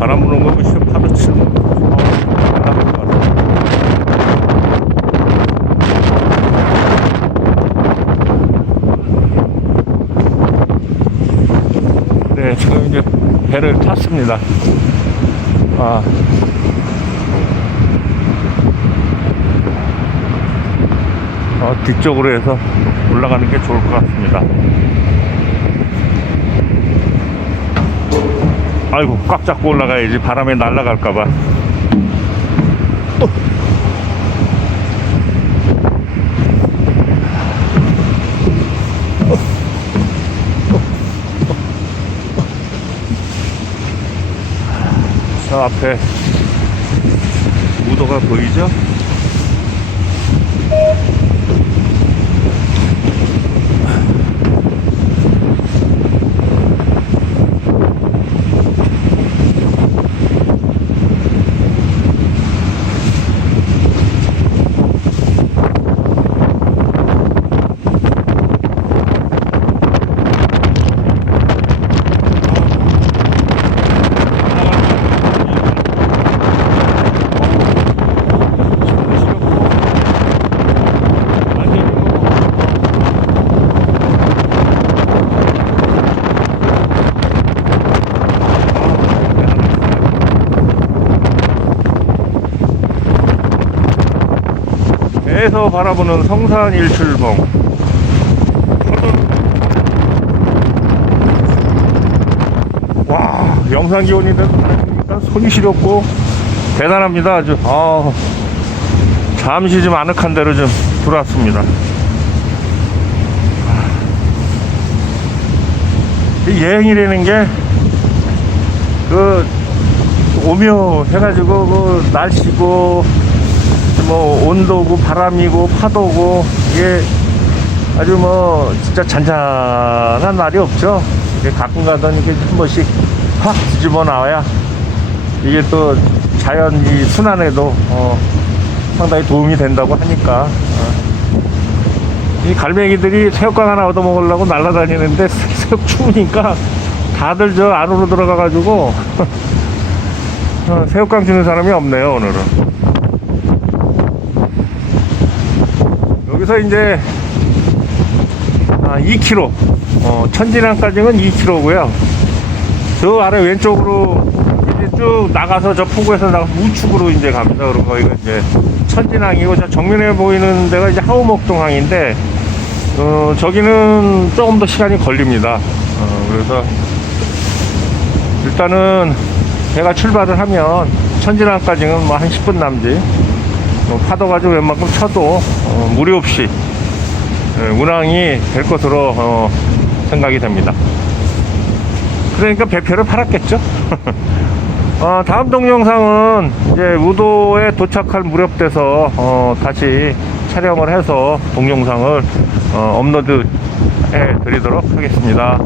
바람 부는 거 보시면 파도 치는 거 네, 지금 이제 배를 탔습니다. 아. 어, 뒤쪽으로 해서 올라가는 게 좋을 것 같습니다. 아이고, 꽉 잡고 올라가야지. 바람에 날아갈까봐. 저 앞에 무도가 보이죠? 배에서 바라보는 성산 일출봉. 와, 영상 기온인데 일단 손이 시렵고 대단합니다. 아주. 아, 잠시 좀 아늑한 데로 좀 들어왔습니다. 이 여행이라는 게, 그, 오묘 해가지고, 그, 날씨고, 뭐, 온도고, 바람이고, 파도고, 이게 아주 뭐, 진짜 잔잔한 날이 없죠. 가끔 가던 이게 한 번씩 확 뒤집어 나와야 이게 또 자연 이 순환에도, 어, 상당히 도움이 된다고 하니까. 어. 이 갈매기들이 새우깡 하나 얻어 먹으려고 날아다니는데 새우 추우니까 다들 저 안으로 들어가 가지고 어, 새우깡 주는 사람이 없네요 오늘은 여기서 이제 아, 2km 어, 천진항까지는 2km고요. 저 아래 왼쪽으로 이제 쭉 나가서 저 포구에서 나가서 우측으로 이제 갑니다. 그리고 거기가 이제 천진항이고 저 정면에 보이는 데가 이제 하우목동항인데 어, 저기는 조금 더 시간이 걸립니다. 어, 그래서 일단은 배가 출발을 하면 천진항까지는 뭐 한 10분 남짓 뭐 파도 가지고 웬만큼 쳐도 어, 무리 없이 예, 운항이 될 것으로 어, 생각이 됩니다. 그러니까 배표를 팔았겠죠. 어, 다음 동영상은 이제 우도에 도착할 무렵 돼서 어, 다시 촬영을 해서 동영상을 어, 업로드 해 드리도록 하겠습니다.